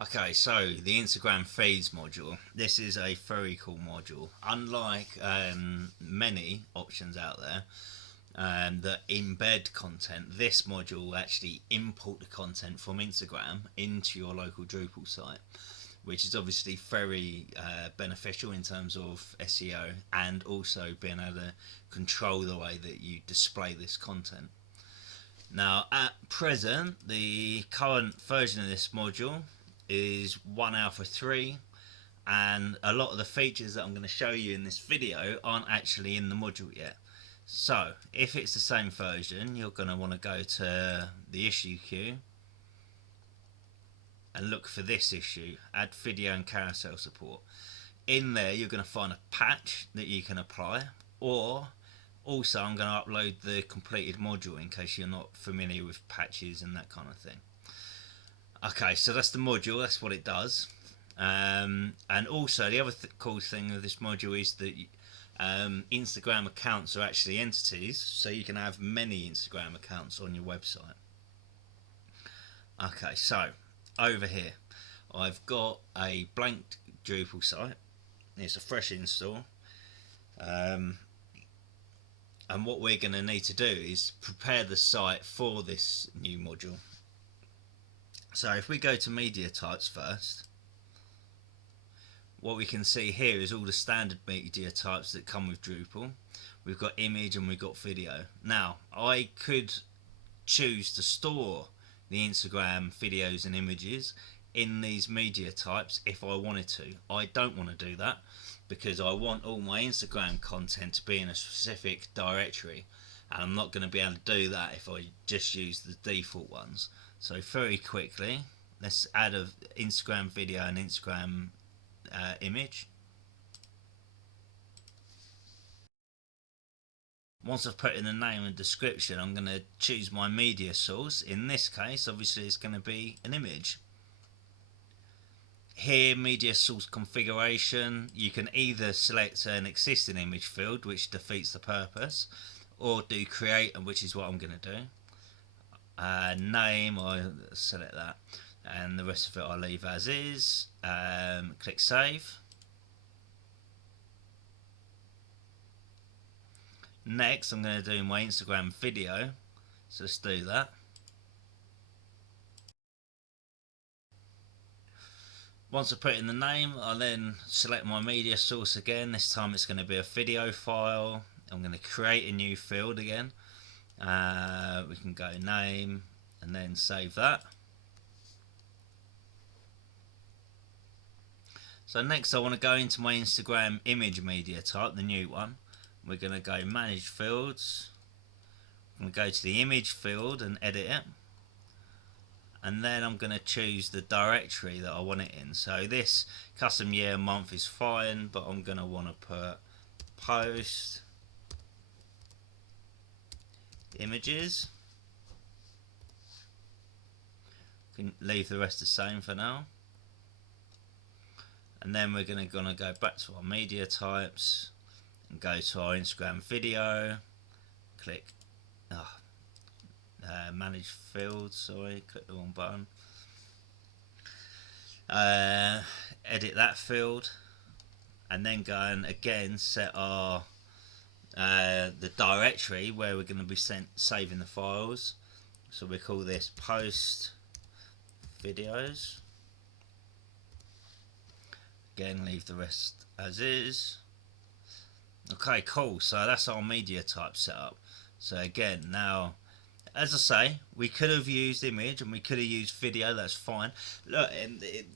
Okay, so the Instagram feeds module. This is a very cool module. Unlike many options out there that embed content, this module will actually import the content from Instagram into your local Drupal site, which is obviously very beneficial in terms of SEO and also being able to control the way that you display this content. Now, at present, the current version of this module is 1 Alpha 3, and a lot of the features that I'm going to show you in this video aren't actually in the module yet. So, if it's the same version, you're going to want to go to the issue queue and look for this issue, add video and carousel support. In there, you're going to find a patch that you can apply, or also I'm going to upload the completed module in case you're not familiar with patches and that kind of thing. Okay, so that's the module, that's what it does. And also the other cool thing of this module is that Instagram accounts are actually entities, so you can have many Instagram accounts on your website. Okay, so over here I've got a blank Drupal site. It's a fresh install. And what we're going to need to do is prepare the site for this new module. So if we go to media types first, what we can see here is all the standard media types that come with Drupal. We've got image and we've got video. Now, I could choose to store the Instagram videos and images in these media types if I wanted to. I don't want to do that because I want all my Instagram content to be in a specific directory, and I'm not going to be able to do that if I just use the default ones. So very quickly, let's add an Instagram video and Instagram image. Once I've put in the name and description, I'm going to choose my media source. In this case, obviously it's going to be an image. Here, media source configuration, you can either select an existing image field, which defeats the purpose, or do create, which is what I'm going to do. Name, I'll select that, and the rest of it I'll leave as is. Click save. Next, I'm going to do my Instagram video, so let's do that. Once I put in the name, I'll then select my media source again. This time it's going to be a video file. I'm going to create a new field again. We can go name and then save that. So next I want to go into my Instagram image media type, the new one. We're going to go manage fields. I'm going to go to the image field and edit it. And then I'm going to choose the directory that I want it in. So this custom year month is fine, but I'm going to want to put post images. Can leave the rest the same for now. And then we're going to go back to our media types and go to our Instagram video. Click manage fields. Sorry, click the wrong button. Edit that field, and then go and again set our the directory where we're going to be saving the files. So we call this post videos. Again, leave the rest as is. Okay, cool. So that's our media type set up. So again, now, as I say, we could have used image and we could have used video. That's fine. Look,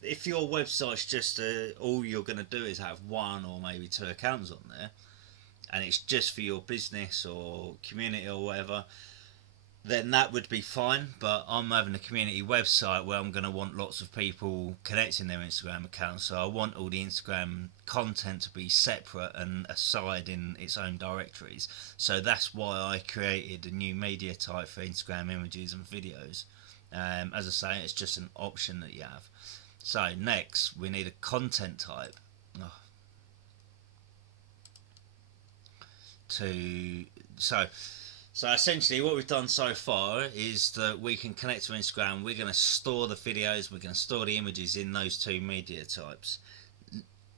if your website's just all you're going to do is have one or maybe two accounts on there, and it's just for your business or community or whatever, then that would be fine. But I'm having a community website where I'm going to want lots of people connecting their Instagram accounts, so I want all the Instagram content to be separate and aside in its own directories. So that's why I created a new media type for Instagram images and videos. As I say, it's just an option that you have. So next we need a content type. So So essentially what we've done so far is that we can connect to Instagram. We're going to store the videos, we're going to store the images in those two media types.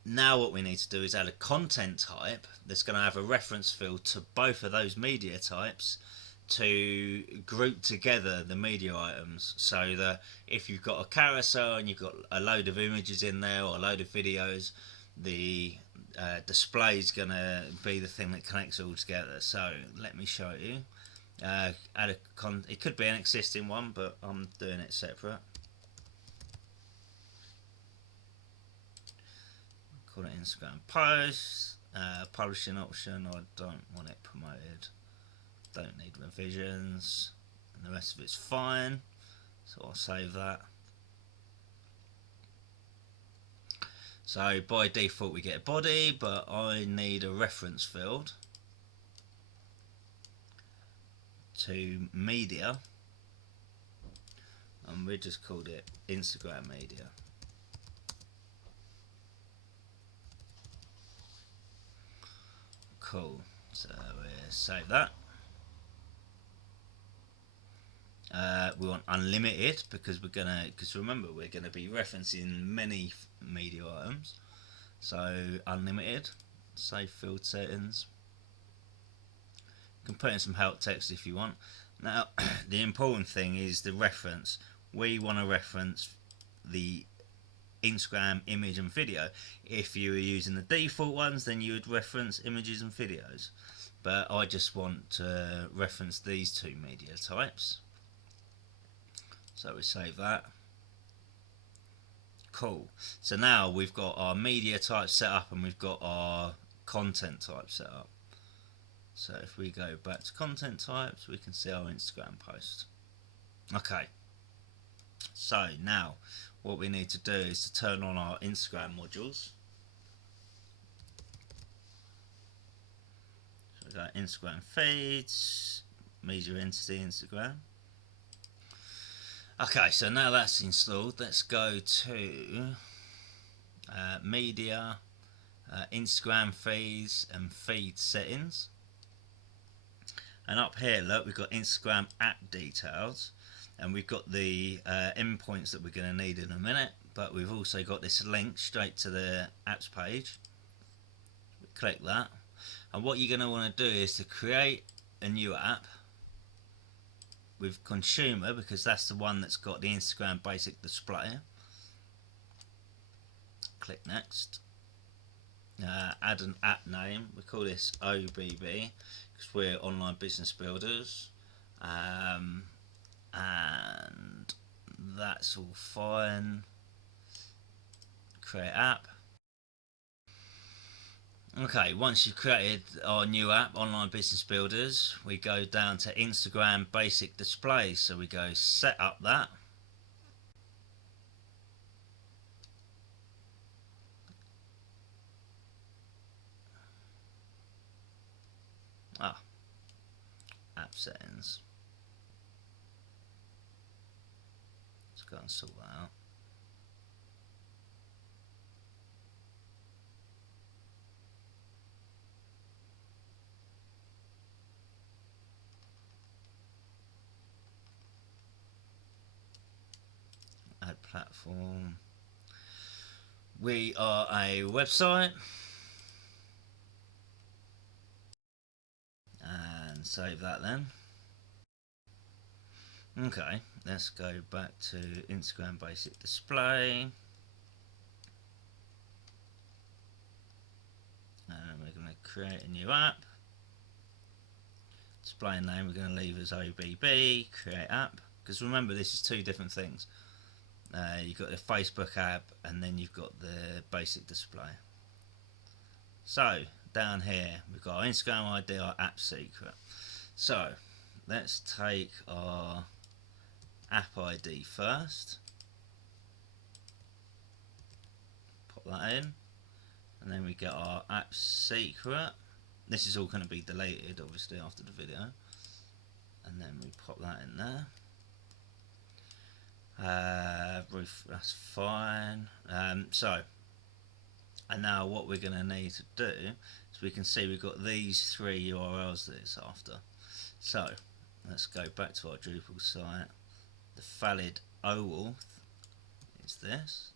Now what we need to do is add a content type that's going to have a reference field to both of those media types to group together the media items, so that if you've got a carousel and you've got a load of images in there or a load of videos, the display is going to be the thing that connects all together. So let me show you. It could be an existing one, but I'm doing it separate. Call it Instagram post. Publishing option, I don't want it promoted. Don't need revisions, and the rest of it's fine, so I'll save that. So by default we get a body, but I need a reference field to media, and we just called it Instagram media. Cool, so we'll save that. We want unlimited because remember we're gonna be referencing many media items. So unlimited, save field settings. You can put in some help text if you want. Now the important thing is the reference. We want to reference the Instagram image and video. If you were using the default ones, then you would reference images and videos. But I just want to reference these two media types. So we save that. Cool. So now we've got our media type set up and we've got our content type set up. So if we go back to content types, we can see our Instagram post. Okay. So now what we need to do is to turn on our Instagram modules. So we got Instagram feeds, media entity Instagram. Okay, so now that's installed, let's go to media, Instagram feeds and feed settings. And up here, look, we've got Instagram app details, and we've got the endpoints that we're going to need in a minute, but we've also got this link straight to the apps page. We click that, and what you're going to want to do is to create a new app with consumer, because that's the one that's got the Instagram basic display. Click next. Add an app name. We call this OBB because we're online business builders, and that's all fine. Create app. Okay, once you've created our new app, Online Business Builders, we go down to Instagram Basic Display. So we go set up that. App settings. Let's go and sort that out. Add platform. We are a website, and save that then. Okay, let's go back to Instagram Basic Display, and we're going to create a new app. Display name we're going to leave as OBB, create app, because remember this is two different things. You've got the Facebook app and then you've got the basic display. So down here we've got our Instagram ID, our app secret. So let's take our app ID first, pop that in, and then we get our app secret. This is all going to be deleted obviously after the video, and then we pop that in there. Roof, that's fine. And now what we're going to need to do is we can see we've got these three URLs that it's after. So let's go back to our Drupal site. The valid OAuth is this.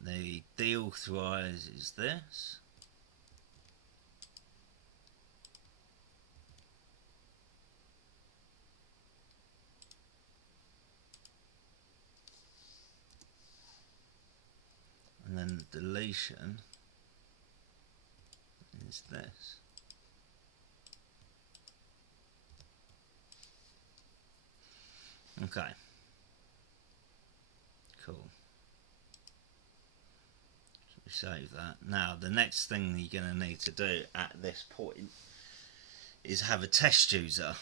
The deauthorize is this. And then the deletion is this. Okay. Cool. So we save that. Now the next thing you're going to need to do at this point is have a test user.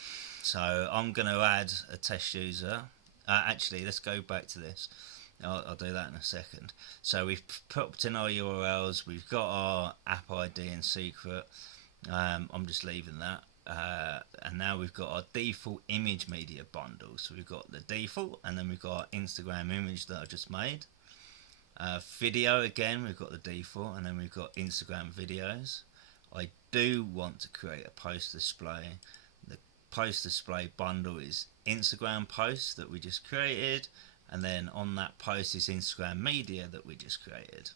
So I'm going to add a test user. Actually, let's go back to this. I'll do that in a second. So we've popped in our URLs. We've got our app ID and secret. I'm just leaving that. And now we've got our default image media bundle. So we've got the default, and then we've got our Instagram image that I just made. Video, again, we've got the default, and then we've got Instagram videos. I do want to create a post display. The post display bundle is Instagram posts that we just created, and then on that post is Instagram media that we just created.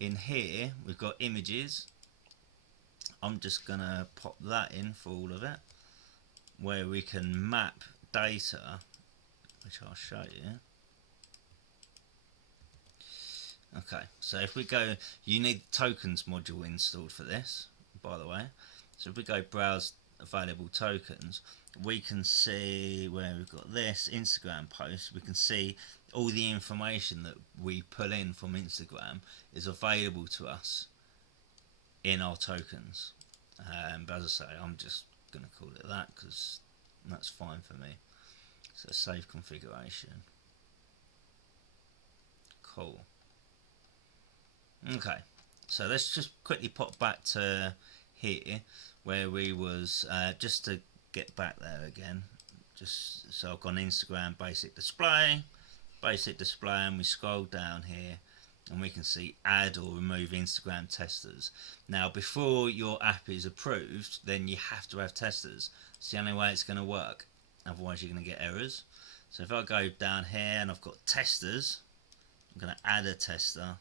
In here we've got images. I'm just gonna pop that in for all of it, where we can map data, which I'll show you. Okay, so if we go, you need the tokens module installed for this, by the way. So if we go browse available tokens, we can see where we've got this Instagram post. We can see all the information that we pull in from Instagram is available to us in our tokens. But as I say, I'm just going to call it that because that's fine for me. So save configuration. Cool. Okay, so let's just quickly pop back to here where we was, just to get back there again. Just so I've gone Instagram basic display, and we scroll down here and we can see add or remove Instagram testers. Now before your app is approved, then you have to have testers. It's the only way it's going to work, otherwise you're going to get errors. So if I go down here and I've got testers, I'm going to add a tester.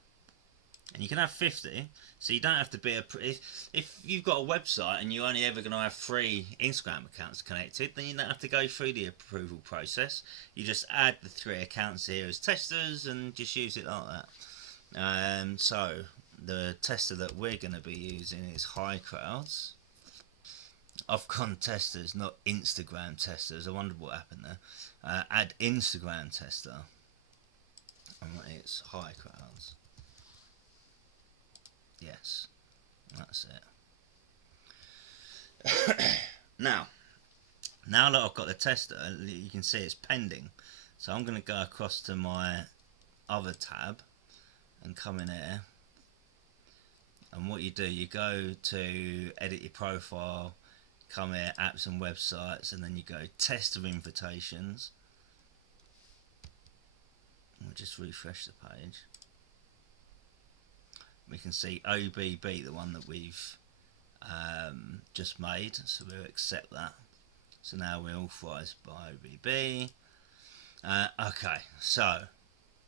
And you can have 50, so you don't have to be if you've got a website and you're only ever going to have 3 Instagram accounts connected, then you don't have to go through the approval process. You just add the 3 accounts here as testers and just use it like that. So the tester that we're going to be using is High Crowds. I've gone testers, not Instagram testers. I wondered what happened there. Add Instagram tester, and it's High Crowds. Yes, that's it. now that I've got the tester, you can see it's pending. So I'm going to go across to my other tab and come in here. And what you do, you go to edit your profile, come here, apps and websites, and then you go tester invitations. We'll just refresh the page. We can see OBB, the one that we've just made, so we'll accept that. So now we're authorized by OBB. Okay, so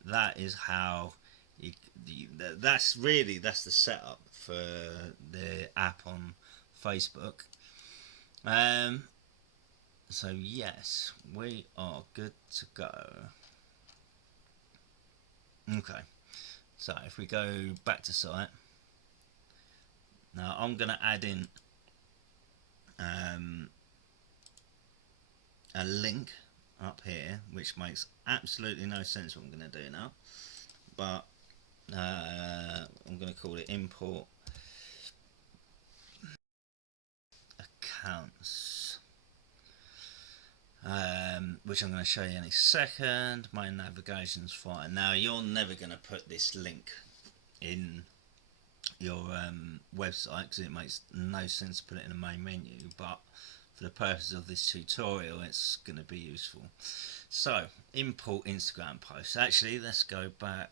that is how that's the setup for the app on Facebook. So yes, we are good to go. Okay. So if we go back to site, now I'm going to add in a link up here, which makes absolutely no sense what I'm going to do now, but I'm going to call it import accounts, which I'm going to show you in a second. My navigation's fine. Now you're never going to put this link in your website because it makes no sense to put it in the main menu, but for the purpose of this tutorial, it's going to be useful. So, import Instagram posts. Actually, let's go back.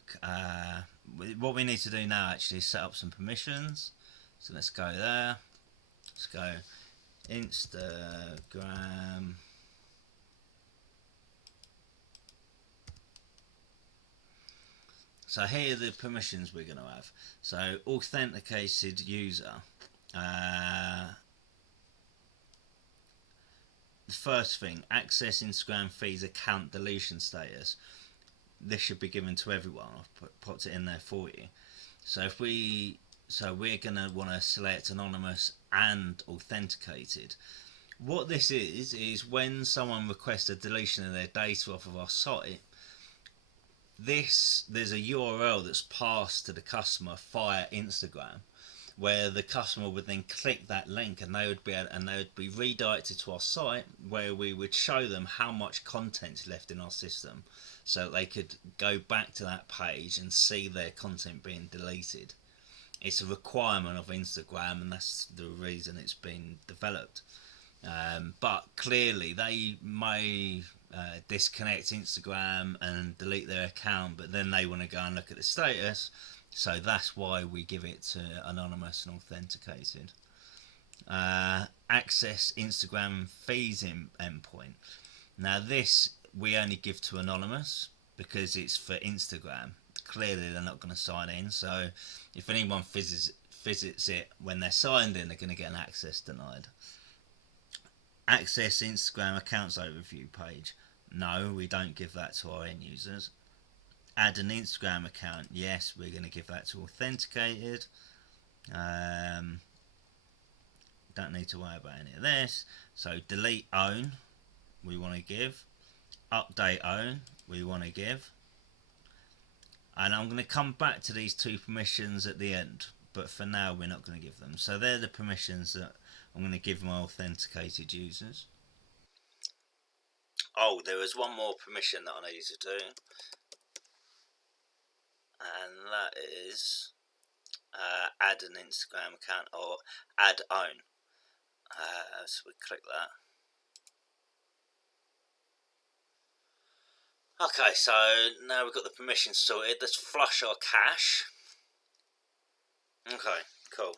What we need to do now actually is set up some permissions. So let's go there. Let's go Instagram. So here are the permissions we're going to have. So authenticated user. The first thing, access Instagram feeds account deletion status. This should be given to everyone. I've popped it in there for you. So we're going to want to select anonymous and authenticated. What this is when someone requests a deletion of their data off of our site, there's a URL that's passed to the customer via Instagram, where the customer would then click that link and they would be redirected to our site, where we would show them how much content's left in our system, so that they could go back to that page and see their content being deleted. It's a requirement of Instagram, and that's the reason it's been developed. But clearly they may disconnect Instagram and delete their account, but then they want to go and look at the status, so that's why we give it to anonymous and authenticated. Access Instagram feeds endpoint. Now this we only give to anonymous because it's for Instagram. Clearly they're not going to sign in, so if anyone visits it when they're signed in, they're going to get an access denied. Access Instagram accounts overview page. No, we don't give that to our end users. Add an Instagram account. Yes, we're going to give that to authenticated. Don't need to worry about any of this. So delete own, we want to give. Update own, we want to give. And I'm going to come back to these two permissions at the end, but for now we're not going to give them. So they're the permissions that I'm going to give my authenticated users. Oh, there was one more permission that I need to do, and that is add an Instagram account, or add own. So we click that. Okay, so now we've got the permissions sorted. Let's flush our cache. Okay, cool.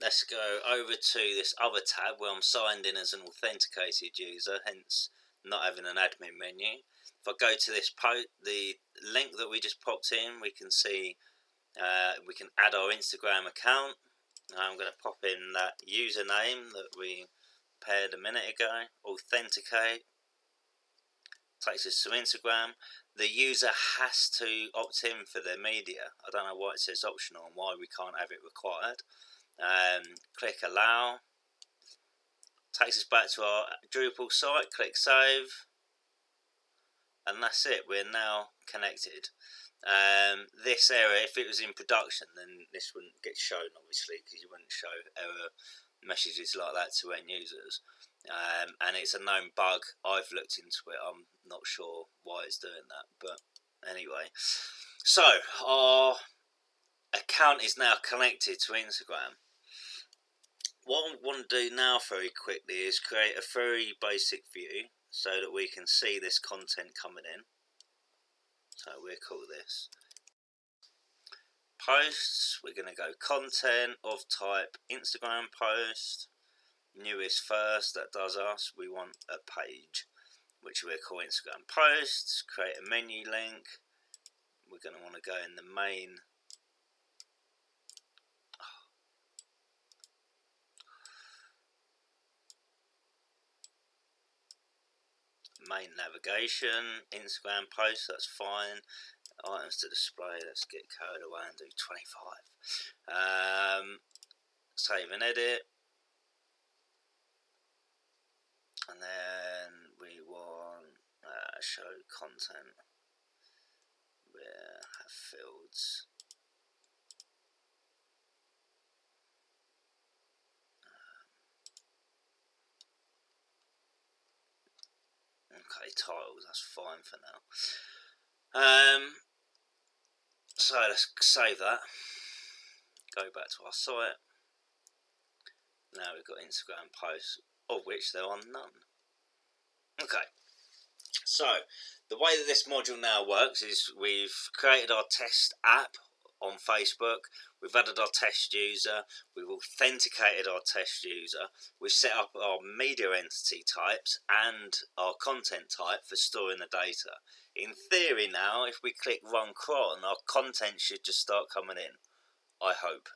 Let's go over to this other tab where I'm signed in as an authenticated user, hence not having an admin menu. If I go to this the link that we just popped in, we can see we can add our Instagram account. I'm going to pop in that username that we paired a minute ago, authenticate, takes us to Instagram. The user has to opt in for their media. I don't know why it says optional and why we can't have it required. Click allow, takes us back to our Drupal site, click save, and that's it, we're now connected. This error, if it was in production, then this wouldn't get shown, obviously, because you wouldn't show error messages like that to end users. And it's a known bug. I've looked into it. I'm not sure why it's doing that, but anyway. So our account is now connected to Instagram. What I want to do now very quickly is create a very basic view so that we can see this content coming in. So we'll call this posts. We're going to go content of type Instagram post. Newest first, that does us. We want a page, which we'll call Instagram posts. Create a menu link. We're going to want to go in the main navigation, Instagram post, that's fine. Items to display, let's get carried away and do 25. Save and edit. And then we want show content. We have fields. Okay, titles, that's fine for now. So let's save that. Go back to our site. Now we've got Instagram posts. of which there are none. Okay, so the way that this module now works is we've created our test app on Facebook, we've added our test user, we've authenticated our test user, we've set up our media entity types and our content type for storing the data. In theory now, if we click run cron, our content should just start coming in, I hope.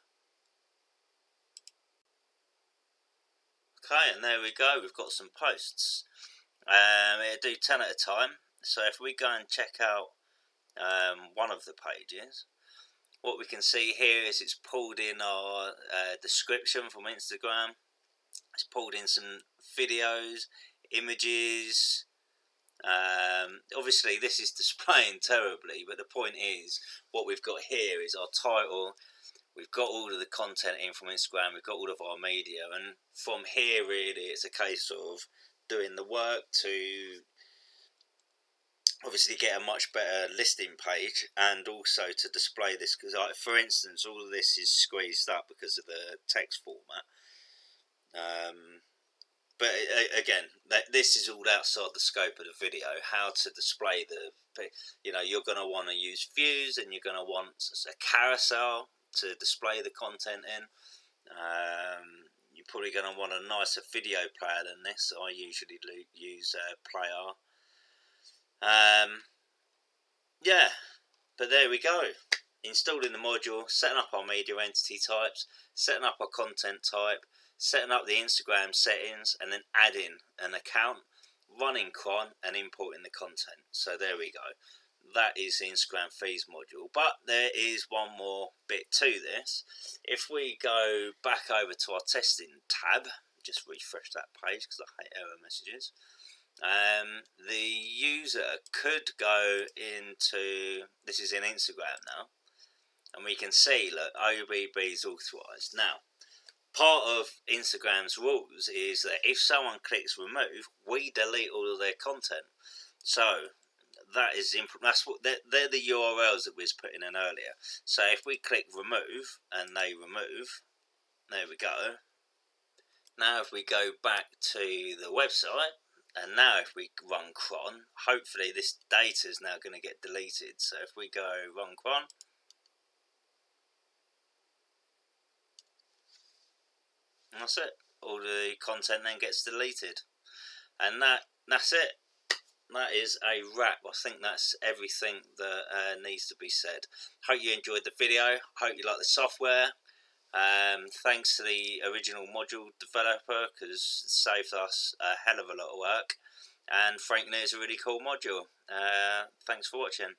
Okay, and there we go, we've got some posts. It'll do 10 at a time, so if we go and check out one of the pages, what we can see here is it's pulled in our description from Instagram, it's pulled in some videos, images. Obviously this is displaying terribly, but the point is what we've got here is our title, we've got all of the content in from Instagram, we've got all of our media, and from here really it's a case of doing the work to obviously get a much better listing page and also to display this, because for instance all of this is squeezed up because of the text format, but again this is all outside the scope of the video. How to display the, you're going to want to use views and you're going to want a carousel to display the content in. You're probably going to want a nicer video player than this. I usually use Player. Yeah, but there we go. Installing the module, setting up our media entity types, setting up our content type, setting up the Instagram settings, and then adding an account, running cron, and importing the content. So there we go. That is the Instagram feeds module. But there is one more bit to this. If we go back over to our testing tab, just refresh that page because I hate error messages. The user could go into, this is in Instagram now, and we can see, look, OBB is authorized. Now, part of Instagram's rules is that if someone clicks remove, we delete all of their content. So that's what they're the URLs that we was putting in earlier. So if we click remove and they remove, there we go. Now if we go back to the website, and now if we run cron, hopefully this data is now going to get deleted. So if we go run cron, and that's it. All the content then gets deleted, and that's it. That is a wrap. I think that's everything that needs to be said. Hope you enjoyed the video. Hope you like the software. Thanks to the original module developer, because it saved us a hell of a lot of work, and frankly it's a really cool module. Thanks for watching.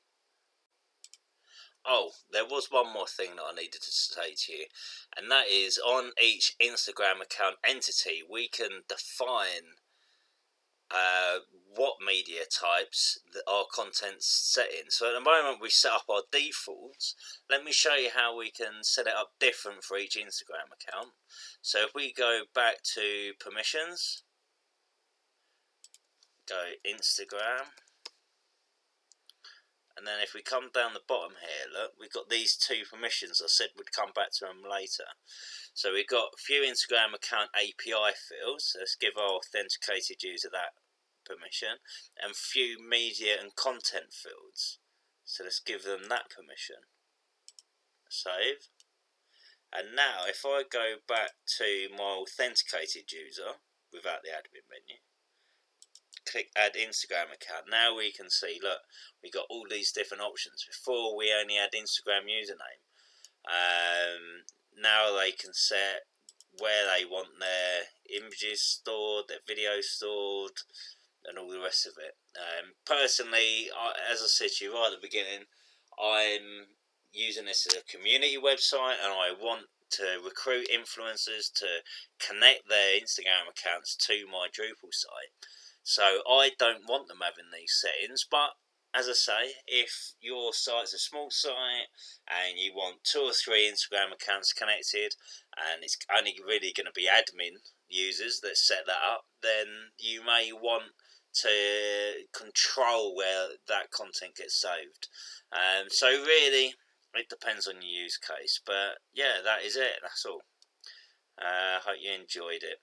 Oh, there was one more thing that I needed to say to you, and that is on each Instagram account entity we can define what media types that our content's set in. So at the moment we set up our defaults. Let me show you how we can set it up different for each Instagram account. So if we go back to permissions, go Instagram, and then if we come down the bottom here, look, we've got these two permissions. I said we'd come back to them later. So we've got view Instagram account API fields. So let's give our authenticated user that permission, and few media and content fields. So let's give them that permission. Save. And now if I go back to my authenticated user without the admin menu, click add Instagram account, now we can see, look, we got all these different options. Before we only had Instagram username. Now they can set where they want their images stored, their videos stored, and all the rest of it. Personally, as I said to you right at the beginning, I'm using this as a community website, and I want to recruit influencers to connect their Instagram accounts to my Drupal site. So I don't want them having these settings, but as I say, if your site's a small site and you want 2 or 3 Instagram accounts connected, and it's only really going to be admin users that set that up, then you may want to control where that content gets saved. So really, it depends on your use case. But yeah, that is it. That's all. Hope you enjoyed it.